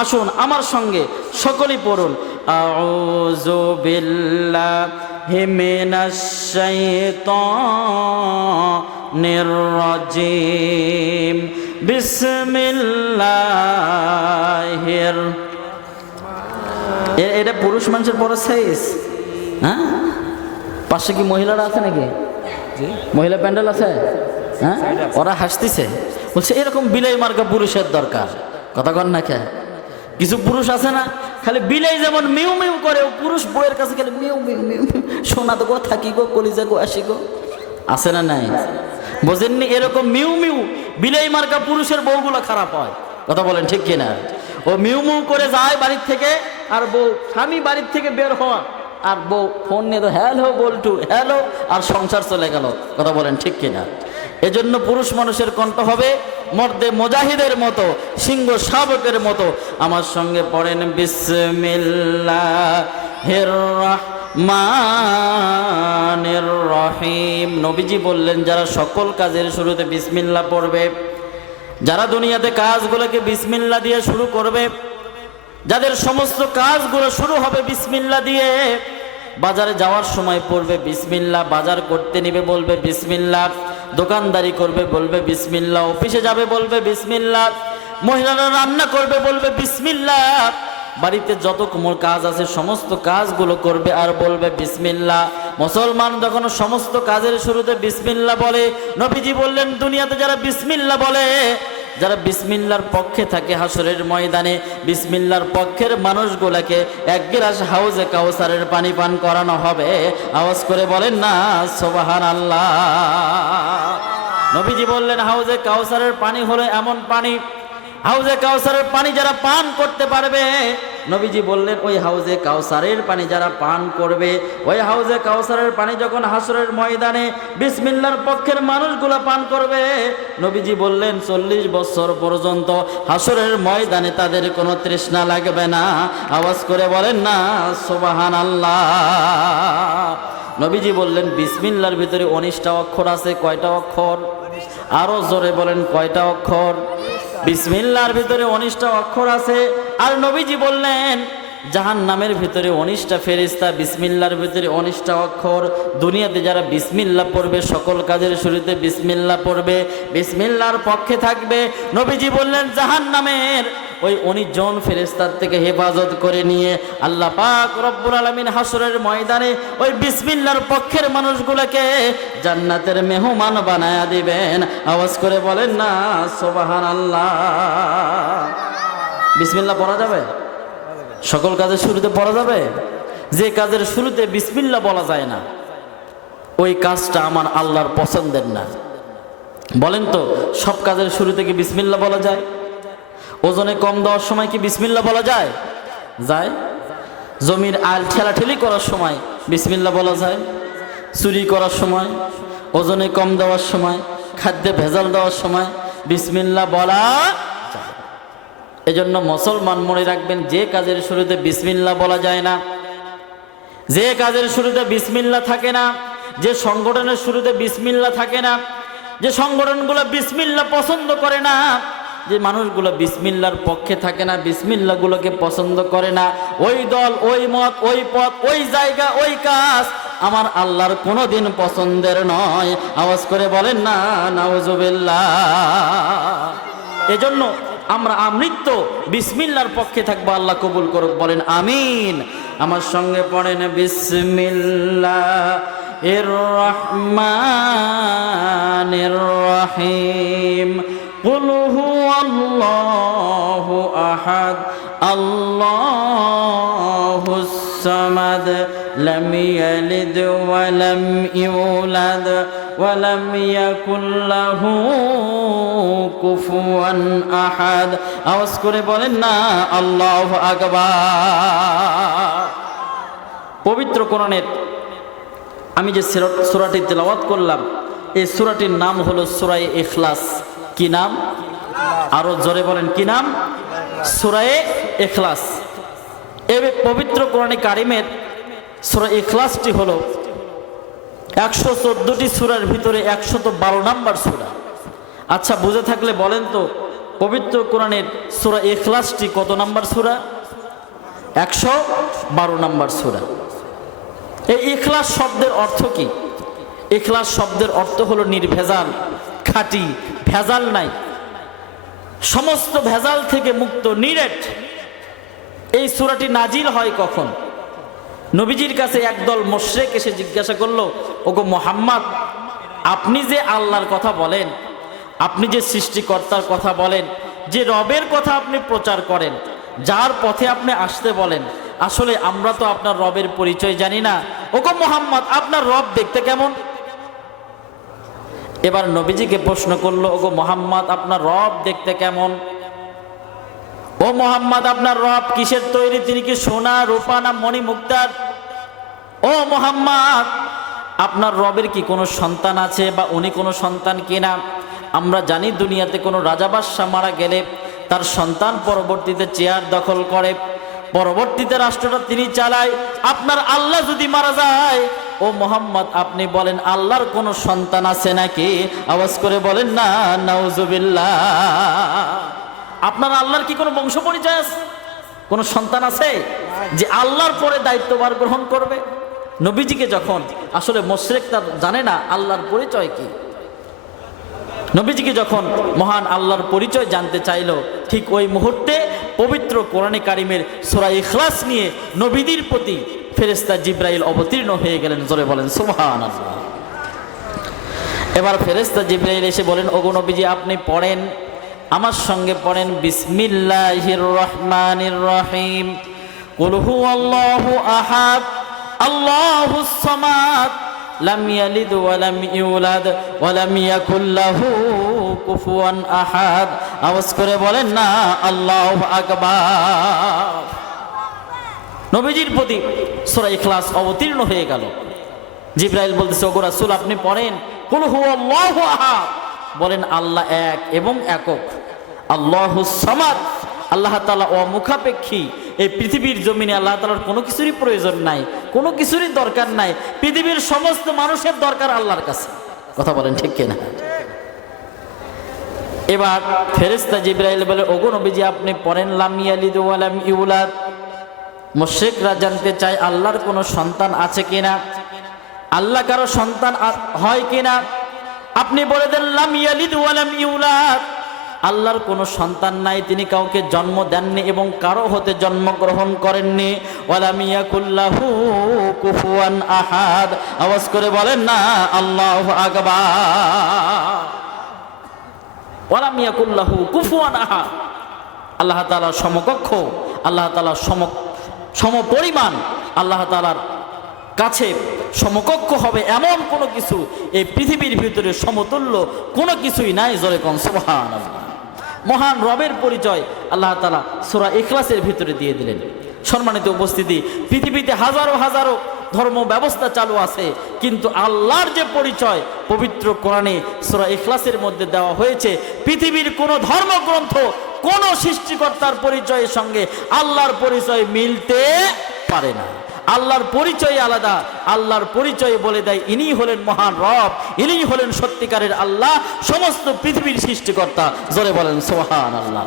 আসুন আমার সঙ্গে সকলেই পড়ুন, আউযু বিল্লাহি মিনাশ শাইতানির রাজিম, বিসমিল্লাহির। এটা পুরুষ মানুষের পড়া শেষ? হ্যাঁ, পাশে কি মহিলারা আছে নাকি? মহিলা প্যান্ডেল আছে? হ্যাঁ, ওরা হাসতেছে, বলছে এরকম বিলাই মার্কা পুরুষের দরকার। কথা কন না কে? কিছু পুরুষ আছে না, খালি বিলাই যেমন মিউ মিউ করে, ও পুরুষ বইয়ের কাছে খালি মিউ মিউ মিউ, শোনা তো গো, থাকি গো, কলিজা গো, আসি গো, আছে না নাই? বোঝেননি? এরকম মিউ মিউ বিলাই মার্কা পুরুষের বউগুলো খারাপ হয়। কথা বলেন ঠিক কিনা? ও মিউ মিউ করে যায় বাড়ির থেকে, আর বউ, স্বামী বাড়ির থেকে বের হওয়া, আর বউ ফোন নিয়ে তো হ্যালো বলটু হ্যালো, আর সংসার চলে গেল। কথা বলেন ঠিক কিনা? এজন্য পুরুষ মানুষের কণ্ঠ হবে মর্দে মুজাহিদের মতো, সিংহ শাবকের মতো। আমার সঙ্গে পড়েন, বিসমিল্লাহির রহমানির রহিম। নবীজি বললেন, যারা সকল কাজের শুরুতে বিসমিল্লাহ পড়বে, যারা দুনিয়াতে কাজগুলোকে বিসমিল্লাহ দিয়ে শুরু করবে, যাদের সমস্ত কাজগুলো শুরু হবে বিসমিল্লাহ দিয়ে, বাজারে যাওয়ার সময় পড়বে বিসমিল্লাহ, বাজার করতে নিবে বলবে বিসমিল্লাহ, দোকানদারি করবে বলবে বিসমিল্লাহ, অফিসে যাবে বলবে বিসমিল্লাহ, মহিলারা রান্না করবে বলবে বিসমিল্লাহ, বাড়িতে যত কাজ আছে সমস্ত কাজগুলো করবে আর বলবে বিসমিল্লাহ। মুসলমান যখন সমস্ত কাজের শুরুতে বিসমিল্লাহ বলে, নবীজি বললেন দুনিয়াতে যারা বিসমিল্লাহ বলে, যারা বিসমিল্লাহর পক্ষে থাকে, হাসরের ময়দানে বিসমিল্লাহর পক্ষের মানুষগুলোকে এক গ্লাস হাউজে কাউসারের পানি পান করানো হবে। আওয়াজ করে বলেন না সুবহানাল্লাহ। নবীজি বললেন, হাউজে কাউসারের পানি হলো এমন পানি, হাউজে কাউসারের পানি যারা পান করতে পারবে, নবীজি বললেন ওই হাউজে কাউসারের পানি যারা পান করবে, ওই হাউজে কাউসারের পানি যখন হাসরের ময়দানে বিসমিল্লাহর পক্ষের মানুষগুলো পান করবে, নবীজি বললেন 40 বছর পর্যন্ত হাসরের ময়দানে তাদের কোনো তৃষ্ণা লাগবে না। আওয়াজ করে বলেন না সুবহানাল্লাহ। নবীজি বললেন, বিসমিল্লাহর ভিতরে 19টা অক্ষর আছে। কয়টা অক্ষর? আরো জোরে বলেন, কয়টা অক্ষর? বিসমিল্লাহর ভিতরে 19টা অক্ষর আছে। আর নবীজি বললেন, জাহান্নামের ভিতরে 19টা ফেরেশতা, বিসমিল্লাহর ভিতরে 19টা অক্ষর। দুনিয়াতে যারা বিসমিল্লাহ পড়বে, সকল কাজের শুরুতে বিসমিল্লাহ পড়বে, বিসমিল্লাহর পক্ষে থাকবে, নবীজি বললেন জাহান্নামের ওই 19 জন ফেরেশতার থেকে হেফাজত করে নিয়ে আল্লাহ পাক রব্বুল আলামিন হাসরের ময়দানে ওই বিসমিল্লাহর পক্ষের মানুষগুলোকে জান্নাতের মেহমান বানায়া দিবেন। আওয়াজ করে বলেন না সুবহানাল্লাহ। বিসমিল্লাহ পড়া যাবে? সকল কাজের শুরুতে পড়া যাবে? যে কাজের শুরুতে বিসমিল্লাহ বলা যায় না, ওই কাজটা আমার আল্লাহর পছন্দের না। বলেন তো, সব কাজের শুরুতে কি বিসমিল্লাহ বলা যায়? ওজনে কম দেওয়ার সময় কি বিসমিল্লাহ বলা যায়? যায়। জমির আল ঠেলাঠেলি করার সময় বিসমিল্লাহ বলা যায়। চুরি করার সময়, ওজনে কম দেওয়ার সময়, খাদ্যে ভেজাল দেওয়ার সময় বিসমিল্লাহ বলা যায়। এজন্য মুসলমান মনে রাখবেন, যে কাজের শুরুতে বিসমিল্লাহ বলা যায় না, যে কাজের শুরুতে বিসমিল্লাহ থাকে না, যে সংগঠনের শুরুতে বিসমিল্লাহ থাকে না, যে সংগঠনগুলো বিসমিল্লাহ পছন্দ করে না, যে মানুষগুলো বিসমিল্লাহর পক্ষে থাকে না, বিসমিল্লাহগুলোকে পছন্দ করে না, ওই দল, ওই মত, ওই পথ, ওই জায়গা, ওই কাজ আমার আল্লাহর কোনোদিন পছন্দের নয়। আওয়াজ করে বলেন না নাউজুবিল্লাহ। এজন্য আমরা আমৃত্যু বিসমিল্লাহর পক্ষে থাকবো। আল্লাহ কবুল করুক, বলেন আমিন। আমার সঙ্গে পড়েন, বিসমিল্লাহির রহমানির রহিম। কুল হুয়াল্লাহু আহাদ আল্লাহুস সামাদ লাম ইয়ালিদ ওয়া লাম ইউলাদ ওয়া লাম ইয়াকুল লাহু কুফুয়ান আহাদ। আওয়াজ করে বলেন না আল্লাহু আকবার। পবিত্র কোরআনের আমি যে সূরাটি তেলাওয়াত করলাম, এই সূরাটির নাম হলো সূরা ইখলাস। কি নাম? আরো জোরে বলেন, কি নাম? সূরা ইখলাস। এই পবিত্র কোরআনে কারিমের সূরা ইখলাসটি হলো 114টি সূরার ভিতরে 112 নম্বর সূরা। আচ্ছা, বুঝে থাকলে বলেন তো, পবিত্র কোরআনের সূরা ইখলাসটি কত নম্বর সূরা? 112 নম্বর সূরা। এই ইখলাস শব্দের অর্থ কি? ইখলাস শব্দের অর্থ হলো নির্ভেজাল, খাঁটি, ভেজাল নাই, সমস্ত ভেজাল থেকে মুক্ত, নিরেট। এই সূরাটি নাজিল হয় কখন? নবীজির কাছে একদল মুশরিক এসে জিজ্ঞাসা করলো, ওগো মুহাম্মদ, আপনি যে আল্লাহর কথা বলেন, আপনি যে সৃষ্টিকর্তার কথা বলেন, যে রবের কথা আপনি প্রচার করেন, যার পথে আপনি আসতে বলেন, আসলে আমরা তো আপনার রবের পরিচয় জানি না। ওগো মুহাম্মদ, আপনার রব দেখতে কেমন? এবার নবীজিকে প্রশ্ন করলো, ওগো মুহাম্মদ, আপনার রব দেখতে কেমন? ও মুহাম্মদ, আপনার রব কিসের তৈরি? তিনি কি সোনা, রূপা না মণি মুক্তার? ও মুহাম্মদ, আপনার রবের কি কোনো সন্তান আছে বা উনি কোনো সন্তান কিনা? আমরা জানি দুনিয়াতে কোনো রাজা বাদশাহ মারা গেলে তার সন্তান পরবর্তীতে চেয়ার দখল করে, পরবর্তীতে রাষ্ট্রটা তিনি চালায়। আপনার আল্লাহ যদি মারা যায়, ও মুহাম্মদ, আপনি বলেন আল্লাহর কোনো সন্তান আছে নাকি? আওয়াজ করে বলেন না নাউজুবিল্লাহ। আপনার আল্লাহর কি কোনো বংশ পরিচয় আছে? কোনো সন্তান আছে যে আল্লাহর পরে দায়িত্বভার গ্রহণ করবে? নবীজিকে যখন আসলে মুশরিক তার জানে না আল্লাহর পরিচয় কি, নবীজিকে যখন মহান আল্লাহর পরিচয় জানতে চাইল, ঠিক ওই মুহূর্তে পবিত্র কোরআনে কারিমের সূরা ইখলাস নিয়ে নবীদের প্রতি ফেরেশতা জিবরাইল অবতীর্ণ হয়ে গেলেন। জোরে বলেন সুবহানাল্লাহ। এবার ফেরেশতা জিবরাইল এসে বলেন, ওগো নবীজি, আপনি পড়েন, আমার সঙ্গে পড়েন, বিসমিল্লাহির রহমানির রহিম, কুল হুয়াল্লাহু আহাদ আল্লাহুস সামাদ লাম ইয়ালিদ ওয়া লাম ইউলাদ ওয়া লাম ইয়াকুল লাহু কুফুয়ান আহাদ। আওয়াজ করে বলেন না আল্লাহু আকবার। নবীজির প্রতি সূরা ইখলাস অবতীর্ণ হয়ে গেল। জিবরাইল বলতেছে, ওগো রাসূল, আপনি পড়েন কুল হুয়াল্লাহু আহাদ, বলেন আল্লাহ এক এবং একক, আল্লাহুস সামাদ, আল্লাহ তাআলা অমুখাপেক্ষী। এই পৃথিবীর জমিনে আল্লাহ তাআলার কোনো কিছুরই প্রয়োজন নাই, কোনো কিছুরই দরকার নাই। পৃথিবীর সমস্ত মানুষের দরকার আল্লাহর কাছে। কথা বলেন ঠিক কিনা? এবার ফেরেশতা জিবরাইল বলে, ওগো নবীজি, আপনি পড়েন লাম ইয়ালিদ ওয়া লাম ইউলাদ। মুশরিকরা জানতে চায় আল্লাহর কোনো সন্তান আছে কিনা, আল্লাহ কারো সন্তান হয় কিনা। আপনি বলে দেন লাম ইয়ালিদ ওয়া লাম ইউলাদ, আল্লাহর কোনো সন্তান নাই, তিনি কাউকে জন্ম দেননি এবং কারো হতে জন্মগ্রহণ করেননি। ওয়ালাম ইয়াকুল লাহু কুফুয়ান আহাদ। আওয়াজ করে বলেন না আল্লাহু আকবার। ওয়ালাম ইয়াকুল লাহু কুফুয়ান আহাদ, আল্লাহ তাআলার সমকক্ষ, আল্লাহ তাআলার সমপরিমাণ, আল্লাহ তাআলার কাছে সমকক্ষ হবে এমন কোনো কিছু এই পৃথিবীর ভিতরে সমতুল্য কোনো কিছুই নাই। জোরে কোন সুবহানাল্লাহ। মহান রবের পরিচয় আল্লাহ তাআলা সূরা ইখলাসের ভিতরে দিয়ে দিলেন। সম্মানিত উপস্থিতি, পৃথিবীতে হাজারো হাজারো ধর্ম ব্যবস্থা চালু আছে, কিন্তু আল্লাহর যে পরিচয় পবিত্র কোরআনে সূরা ইখলাসের মধ্যে দেওয়া হয়েছে, পৃথিবীর কোনো ধর্মগ্রন্থ কোন সৃষ্টিকর্তার পরিচয়ের সঙ্গে আল্লাহর পরিচয় মিলতে পারে না। আল্লাহর পরিচয় আলাদা। আল্লাহর পরিচয় বলে দেয় ইনি হলেন মহান রব, ইনি হলেন সত্যিকারের আল্লাহ, সমস্ত পৃথিবীর সৃষ্টিকর্তা। জোরে বলেন সুবহানাল্লাহ।